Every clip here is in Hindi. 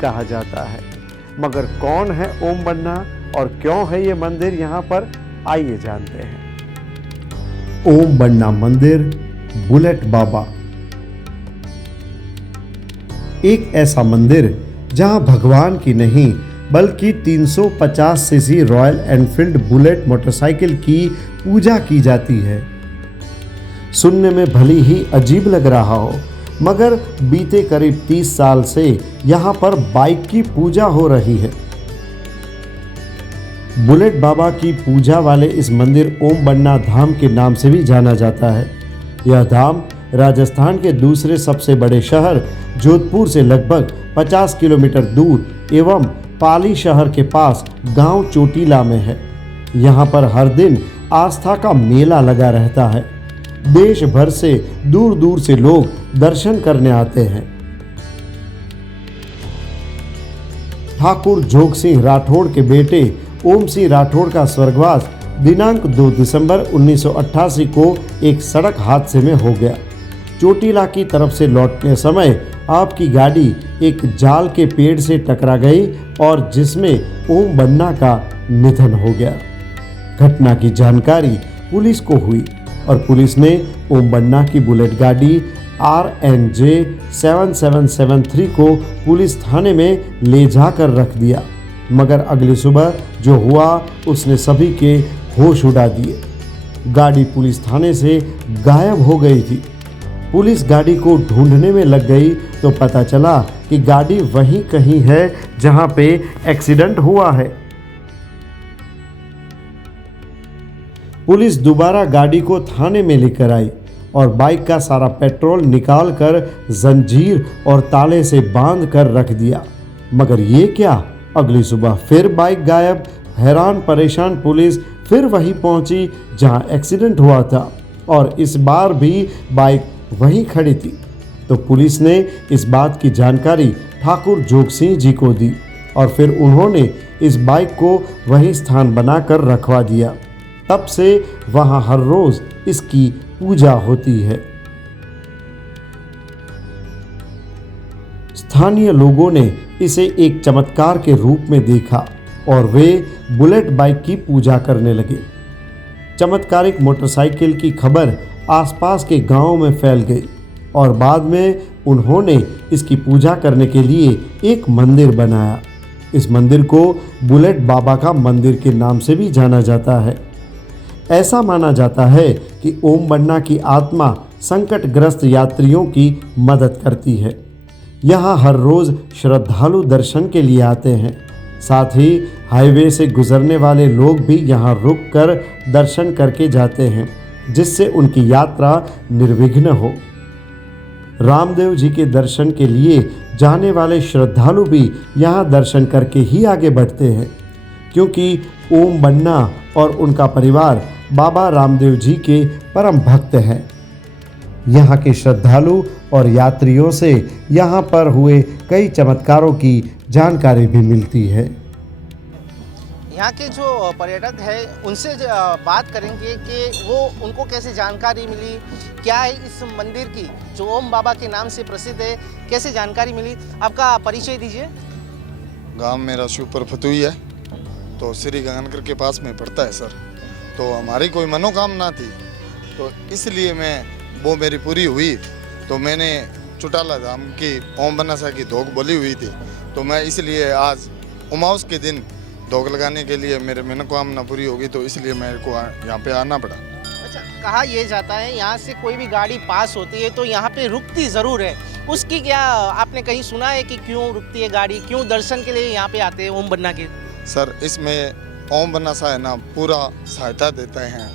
कहा जाता है। मगर कौन है ओम बन्ना और क्यों है ये मंदिर यहाँ पर, आइए जानते हैं। ओम बन्ना मंदिर, बुलेट बाबा। एक ऐसा मंदिर जहां भगवान की नहीं बल्कि 350 CC royal Enfield bullet motorcycle की पूजा की जाती है। सुनने में भली ही अजीब लग रहा हो, मगर बीते करीब 30 साल से यहाँ पर बाइक की पूजा हो रही है। बुलेट बाबा की पूजा वाले इस मंदिर ओम बन्ना धाम के नाम से भी जाना जाता है। यह धाम राजस्थान के दूसरे सबसे बड़े शहर जोधपुर से लगभग 50 किलोमीटर दूर एवं पाली शहर के पास गांव चोटीला में है। यहाँ पर हर दिन आस्था का मेला लगा रहता है। देश भर से दूर दूर से लोग दर्शन करने आते हैं। ठाकुर जोग सिंह राठौड़ के बेटे ओम सिंह राठौड़ का स्वर्गवास दिनांक 2 दिसंबर 1988 को एक सड़क हादसे में हो गया। चोटीला की तरफ से लौटने समय आपकी गाड़ी एक जाल के पेड़ से टकरा गई और जिसमें ओम बन्ना का निधन हो गया। घटना की जानकारी पुलिस को हुई और पुलिस ने ओम बन्ना की बुलेट गाड़ी RNJ 7773 को पुलिस थाने में ले जाकर रख दिया। मगर अगली सुबह जो हुआ उसने सभी के होश उड़ा दिए। गाड़ी पुलिस थाने से गायब हो गई थी। पुलिस गाड़ी को ढूंढने में लग गई तो पता चला कि गाड़ी वहीं कहीं है जहां पे एक्सीडेंट हुआ है। पुलिस दोबारा गाड़ी को थाने में लेकर आई और बाइक का सारा पेट्रोल निकाल कर जंजीर और ताले से बांध कर रख दिया। मगर ये क्या, अगली सुबह फिर बाइक गायब। हैरान परेशान पुलिस फिर वहीं पहुंची जहां एक्सीडेंट हुआ था और इस बार भी बाइक वहीं खड़ी थी। तो पुलिस ने इस बात की जानकारी ठाकुर जोग सिंह जी को दी और फिर उन्होंने इस बाइक को वही स्थान बनाकर रखवा दिया। तब से वहां हर रोज इसकी पूजा होती है। स्थानीय लोगों ने इसे एक चमत्कार के रूप में देखा और वे बुलेट बाइक की पूजा करने लगे। चमत्कारिक मोटरसाइकिल की खबर आसपास के गांवों में फैल गई और बाद में उन्होंने इसकी पूजा करने के लिए एक मंदिर बनाया। इस मंदिर को बुलेट बाबा का मंदिर के नाम से भी जाना जाता है। ऐसा माना जाता है कि ओम बन्ना की आत्मा संकटग्रस्त यात्रियों की मदद करती है। यहाँ हर रोज श्रद्धालु दर्शन के लिए आते हैं। साथ ही हाईवे से गुजरने वाले लोग भी यहाँ रुककर दर्शन करके जाते हैं, जिससे उनकी यात्रा निर्विघ्न हो। रामदेव जी के दर्शन के लिए जाने वाले श्रद्धालु भी यहाँ दर्शन करके ही आगे बढ़ते हैं, क्योंकि ओम बन्ना और उनका परिवार बाबा रामदेव जी के परम भक्त हैं। यहाँ के श्रद्धालु और यात्रियों से यहाँ पर हुए कई चमत्कारों की जानकारी भी मिलती है। यहाँ के जो पर्यटक हैं उनसे बात करेंगे कि वो उनको कैसे जानकारी मिली, क्या है इस मंदिर की जो ओम बाबा के नाम से प्रसिद्ध है, कैसे जानकारी मिली। आपका परिचय दीजिए। गांव मेरा शिवपुर फतुही है, तो श्री गंगानगर के पास में पड़ता है सर। तो हमारी कोई मनोकामना थी, तो इसलिए वो मेरी पूरी हुई। तो मैंने चोटीला धाम की ओम बन्ना साहब की धोक बोली हुई थी, तो मैं इसलिए आज उमाउस के दिन धोक लगाने के लिए मेरे मनोकामना पूरी होगी, तो इसलिए मेरे को यहाँ पे आना पड़ा। अच्छा, कहा यह जाता है यहाँ से कोई भी गाड़ी पास होती है तो यहाँ पे रुकती ज़रूर है, उसकी क्या आपने कहीं सुना है कि क्यों रुकती है गाड़ी, क्यों दर्शन के लिए यहाँ पे आते हैं ओम बन्ना के? सर इसमें ओम बन्ना साहब ना पूरा सहायता देते हैं।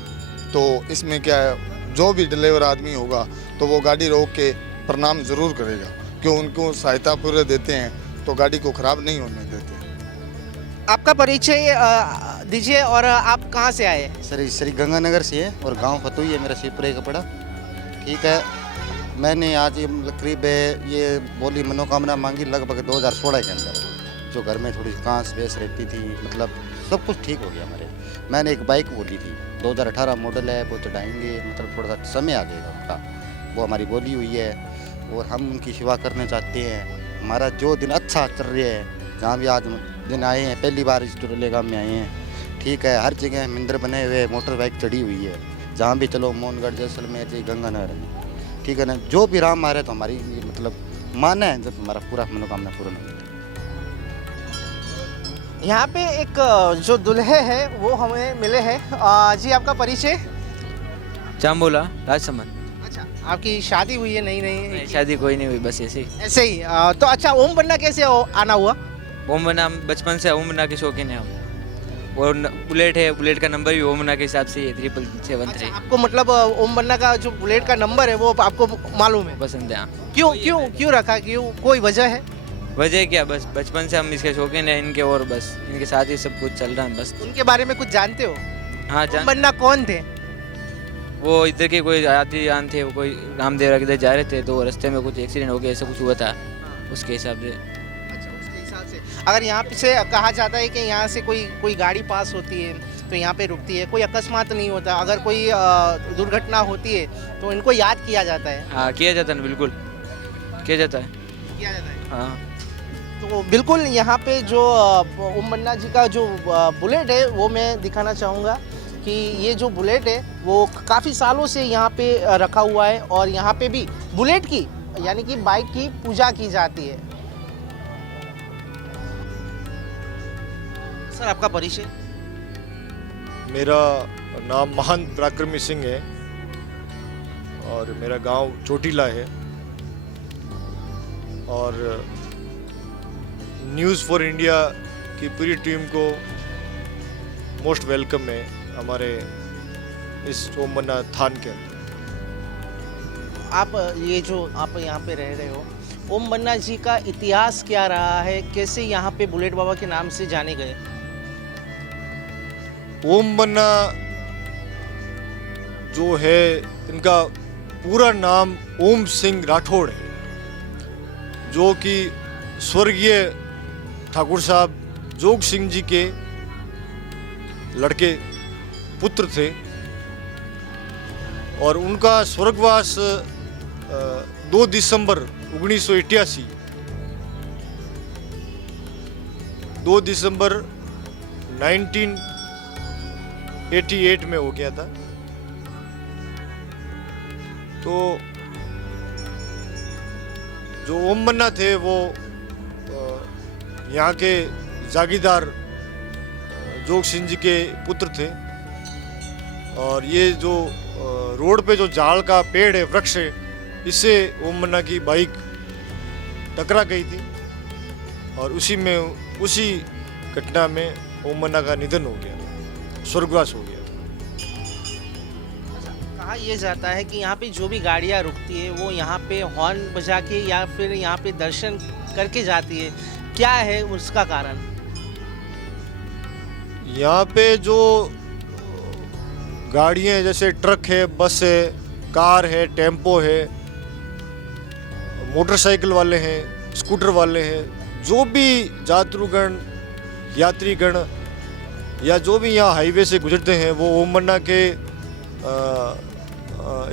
तो इसमें क्या है, जो भी डिलीवर आदमी होगा तो वो गाड़ी रोक के प्रणाम जरूर करेगा, क्यों उनको सहायता पूरे देते हैं तो गाड़ी को खराब नहीं होने देते। आपका परिचय दीजिए और आप कहाँ से आए? सर श्री गंगानगर से है और गांव फतुही है मेरा, शिवपुरे का पड़ा। ठीक है, मैंने आज करीब ये बोली मनोकामना मांगी लगभग 2016 के अंदर, जो घर में थोड़ी कांस बेस रहती थी, मतलब सब कुछ ठीक हो गया मेरे। मैंने एक बाइक बोली थी, 2018 मॉडल है, वो चढ़ाएंगे, मतलब थोड़ा सा समय आ जाएगा उनका, वो हमारी बोली हुई है और हम उनकी सेवा करना चाहते हैं। हमारा जो दिन अच्छा चल रहा है, जहाँ भी आज हम दिन आए हैं, पहली बार इस टोले गाँव में आए हैं, ठीक है। हर जगह मंदिर बने हुए, मोटर बाइक चढ़ी हुई है, जहाँ भी चलो, मोहनगढ़, जैसलमेर, गंगानगर, ठीक है ना। जो भी राम आ रहे तो हमारी ये मतलब माना है, जब हमारा पूरा मनोकामना पूर्ण होगी। यहाँ पे एक जो दुल्हे हैं वो हमें मिले हैं। जी आपका परिचय? जाम्बोला राजसमंद। अच्छा, आपकी शादी हुई है? नहीं नहीं, नहीं, शादी कोई नहीं हुई, बस ऐसे ही। ऐसे ही। तो अच्छा, ओम बनना कैसे आना हुआ? ओम बना, हम बचपन से ओम बना के शौकीन है हम। और बुलेट है, बुलेट का नंबर भी ओम बना के हिसाब से 777 आपको मतलब ओम बनना का जो बुलेट का नंबर है वो आपको मालूम है? पसंद है। हाँ। क्यों क्यों क्यों रखा? क्यों, कोई वजह है? वजह क्या, बस बचपन से हम इसके शौकीन है इनके, और बस इनके साथ ही सब कुछ चल रहा है बस। उनके बारे में कुछ जानते हो? हाँ, ओम बनना कौन थे? वो इधर के कोई यात्रीयान थे, वो कोई रामदेवरा किधर जा रहे थे, तो रास्ते में कुछ एक्सीडेंट हो गया, ऐसा कुछ हुआ था, उसके हिसाब से। अच्छा, उसके हिसाब से अगर यहाँ से कहा जाता है कि यहाँ से कोई गाड़ी पास होती है तो यहाँ पे रुकती है, कोई अकस्मात नहीं होता, अगर कोई दुर्घटना होती है तो इनको याद किया जाता है। हाँ, किया जाता है, बिल्कुल किया जाता है। किया जाता है। हाँ, तो बिल्कुल यहाँ पे जो ओम बन्ना जी का जो बुलेट है वो मैं दिखाना चाहूँगा कि ये जो बुलेट है वो काफ़ी सालों से यहाँ पे रखा हुआ है, और यहाँ पे भी बुलेट की यानी कि बाइक की पूजा की जाती है। सर, आपका परिचय? मेरा नाम महंत पराक्रमी सिंह है और मेरा गांव चोटीला है, और न्यूज़ फॉर इंडिया की पूरी टीम को मोस्ट वेलकम है हमारे इस ओम बन्ना थान के अंदर। आप ये जो आप यहाँ पे रह रहे हो, ओम बन्ना जी का इतिहास क्या रहा है? कैसे यहाँ पे बुलेट बाबा के नाम से जाने गए? ओम बन्ना जो है, इनका पूरा नाम ओम सिंह राठौड़ है, जो कि स्वर्गीय ठाकुर साहब जोग सिंह जी के लड़के पुत्र थे, और उनका स्वर्गवास 2 दिसंबर 1988 2 दिसंबर 1988 में हो गया था। तो जो ओम बन्ना थे वो यहाँ के जागीरदार जोग सिंह जी के पुत्र थे, और ये जो रोड पे जो जाड़ का पेड़ है, वृक्ष है, इससे ओम बन्ना की बाइक टकरा गई थी, और उसी घटना में ओम बन्ना का निधन हो गया, स्वर्गवास हो गया। कहा यह जाता है कि यहाँ पे जो भी गाड़ियाँ रुकती है वो यहाँ पे हॉर्न बजा के या फिर यहाँ पे दर्शन करके जाती है, क्या है उसका कारण? यहाँ पे जो गाड़ियाँ जैसे ट्रक है, बस है, कार है, टेम्पो है, मोटरसाइकिल वाले हैं, स्कूटर वाले हैं, जो भी यात्रुगण, यात्रीगण या जो भी यहाँ हाईवे से गुजरते हैं, वो ओम बन्ना के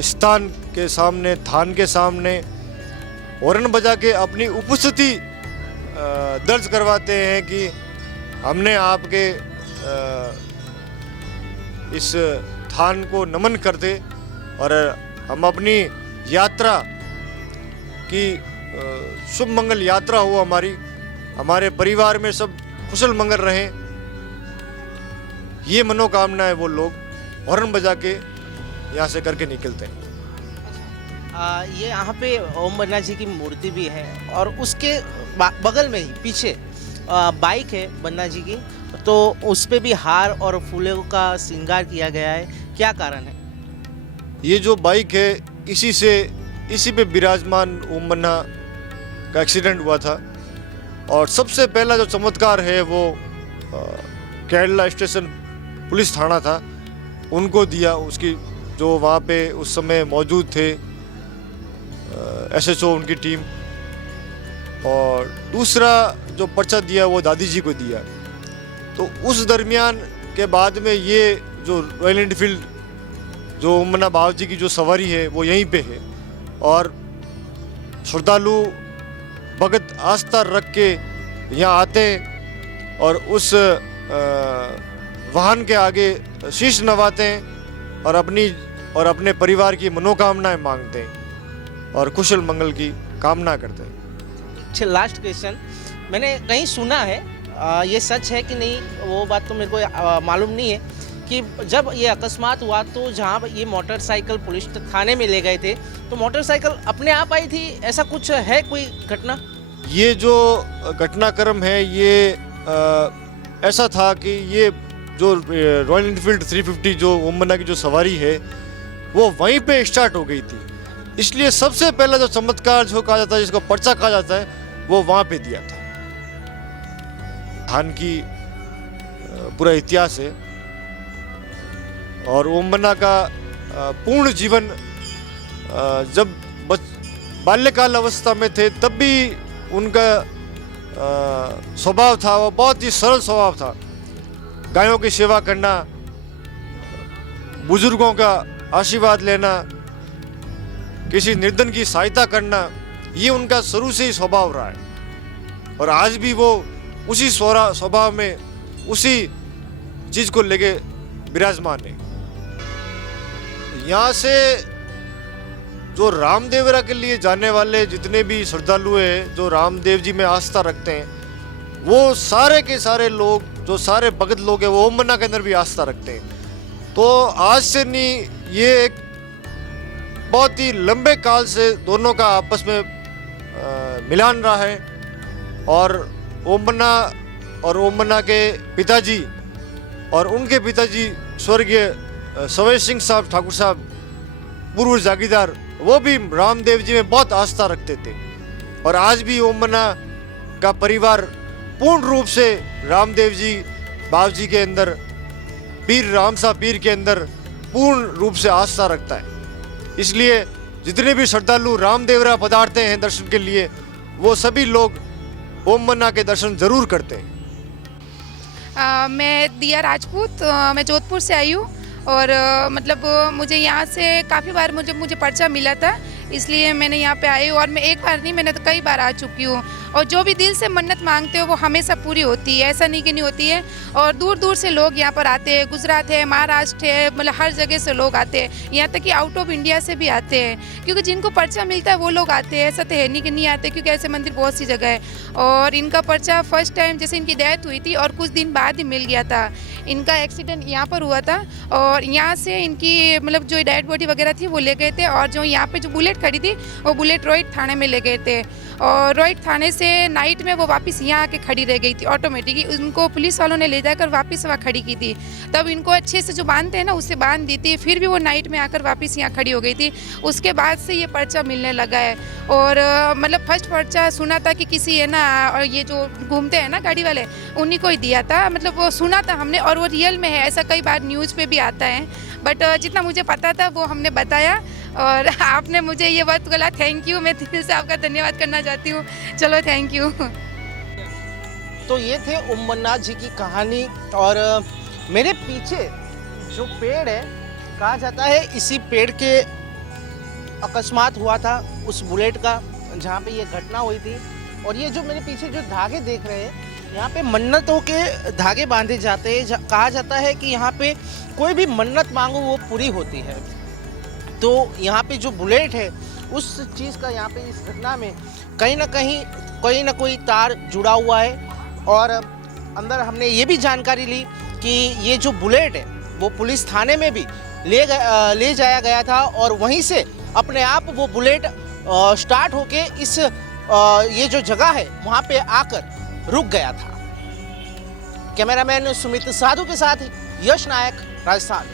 स्थान के सामने, थान के सामने हॉर्न बजा के अपनी उपस्थिति दर्ज करवाते हैं कि हमने आपके इस थान को नमन करते, और हम अपनी यात्रा की शुभ मंगल यात्रा हो, हमारे परिवार में सब कुशल मंगल रहें, ये मनोकामना है वो लोग हॉर्न बजा के यहाँ से करके निकलते हैं। ये यहाँ पे ओम बन्ना जी की मूर्ति भी है, और उसके बगल में ही पीछे बाइक है बन्ना जी की, तो उस पे भी हार और फूलों का श्रृंगार किया गया है, क्या कारण है? ये जो बाइक है, इसी पे विराजमान ओम बन्ना का एक्सीडेंट हुआ था, और सबसे पहला जो चमत्कार है वो केरला स्टेशन पुलिस थाना था, उनको दिया, उसकी जो वहाँ पे उस समय मौजूद थे SHO उनकी टीम, और दूसरा जो पर्चा दिया वो दादी जी को दिया। तो उस दरमियान के बाद में ये जो रॉयल एनफील्ड जो ओम बन्ना बाबा जी की जो सवारी है वो यहीं पे है, और श्रद्धालु भगत आस्था रख के यहाँ आते हैं और उस वाहन के आगे शीश नवाते हैं और अपने परिवार की मनोकामनाएं मांगते हैं और कुशल मंगल की कामना करते हैं। अच्छा, लास्ट क्वेश्चन, मैंने कहीं सुना है, ये सच है कि नहीं वो बात तो मेरे को मालूम नहीं है, कि जब ये अकस्मात हुआ तो जहाँ ये मोटरसाइकिल पुलिस थाने में ले गए थे तो मोटरसाइकिल अपने आप आई थी, ऐसा कुछ है कोई घटना? ये जो घटनाक्रम है ये ऐसा था कि ये जो रॉयल एनफील्ड 350 जो ओम मन्ना की जो सवारी है वो वहीं पे स्टार्ट हो गई थी, इसलिए सबसे पहला जो चमत्कार जो कहा जाता है, जिसको पर्चा कहा जाता है, वो वहाँ पे दिया था। धान की पूरा इतिहास है और ओम मन्ना का पूर्ण जीवन जब बाल्यकाल अवस्था में थे तब भी उनका स्वभाव था, वो बहुत ही सरल स्वभाव था। गायों की सेवा करना, बुजुर्गों का आशीर्वाद लेना, किसी निर्धन की सहायता करना, ये उनका शुरू से ही स्वभाव रहा है और आज भी वो उसी स्वभाव में उसी चीज को लेके विराजमान है। यहाँ से जो रामदेवरा के लिए जाने वाले जितने भी श्रद्धालु हैं, जो रामदेव जी में आस्था रखते हैं, वो सारे के सारे लोग, जो सारे भगत लोग हैं, वो ओम मन्ना के अंदर भी आस्था रखते हैं। तो आज से नहीं, ये एक बहुत ही लंबे काल से दोनों का आपस में मिलान रहा है और ओम मन्ना के पिताजी और उनके पिताजी स्वर्गीय सवय सिंह साहब ठाकुर साहब, पूर्व जागीरदार, वो भी रामदेव जी में बहुत आस्था रखते थे और आज भी ओम मन्ना का परिवार पूर्ण रूप से रामदेव जी बाबू जी के अंदर, पीर रामसा पीर के अंदर पूर्ण रूप से आस्था रखता है। इसलिए जितने भी श्रद्धालु रामदेवरा पधारते हैं दर्शन के लिए, वो सभी लोग ओम मन्ना के दर्शन जरूर करते हैं। मैं दिया राजपूत, मैं जोधपुर से आई हूँ और मतलब मुझे यहाँ से काफ़ी बार मुझे पर्चा मिला था, इसलिए मैंने यहाँ पे आई हूँ और मैं एक बार नहीं, मैंने तो कई बार आ चुकी हूँ और जो भी दिल से मन्नत मांगते हो वो हमेशा पूरी होती है, ऐसा नहीं कि नहीं होती है। और दूर दूर से लोग यहाँ पर आते हैं, गुजरात है, महाराष्ट्र है, मतलब हर जगह से लोग आते हैं, यहाँ तक कि आउट ऑफ इंडिया से भी आते हैं, क्योंकि जिनको पर्चा मिलता है वो लोग आते हैं, ऐसा तो है नहीं कि नहीं आते, क्योंकि ऐसे मंदिर बहुत सी जगह है। और इनका पर्चा फर्स्ट टाइम जैसे इनकी डेथ हुई थी और कुछ दिन बाद ही मिल गया था। इनका एक्सीडेंट यहाँ पर हुआ था और यहाँ से इनकी मतलब जो डेड बॉडी वगैरह थी वो ले गए थे और जो यहाँ पे जो बुलेट खड़ी थी वो बुलेट रोहित थाने में ले गए थे और रोहित थाने से नाइट में वो वापस यहाँ आके खड़ी रह गई थी ऑटोमेटिकली। उनको पुलिस वालों ने ले जाकर वापस वहाँ खड़ी की थी, तब इनको अच्छे से जो बांधते हैं ना उससे बांध दी थी, फिर भी वो नाइट में आकर वापस यहाँ खड़ी हो गई थी। उसके बाद से ये पर्चा मिलने लगा है और मतलब फर्स्ट पर्चा सुना था कि किसी है ना, और ये जो घूमते हैं ना गाड़ी वाले, उन्हीं को ही दिया था, मतलब वो सुना था हमने और वो रियल में है, ऐसा कई बार न्यूज़ पे भी आता है, बट जितना मुझे पता था वो हमने बताया और आपने मुझे ये बात बोला, थैंक यू, मैं दिल से आपका धन्यवाद करना चाहती हूँ। चलो थैंक यू। तो ये थे ओम मन्ना जी की कहानी और मेरे पीछे जो पेड़ है, कहा जाता है इसी पेड़ के अकस्मात हुआ था उस बुलेट का जहाँ पे ये घटना हुई थी। और ये जो मेरे पीछे जो धागे देख रहे हैं, यहाँ पे मन्नतों के धागे बांधे जाते हैं। कहा जाता है कि यहाँ पे कोई भी मन्नत मांगो वो पूरी होती है। तो यहाँ पे जो बुलेट है उस चीज़ का यहाँ पे इस घटना में कहीं ना कोई तार जुड़ा हुआ है। और अंदर हमने ये भी जानकारी ली कि ये जो बुलेट है वो पुलिस थाने में भी ले जाया गया था और वहीं से अपने आप वो बुलेट स्टार्ट होके इस ये जो जगह है वहाँ पे आकर रुक गया था। कैमरामैन सुमित साधु के साथ यश नायक, राजस्थान।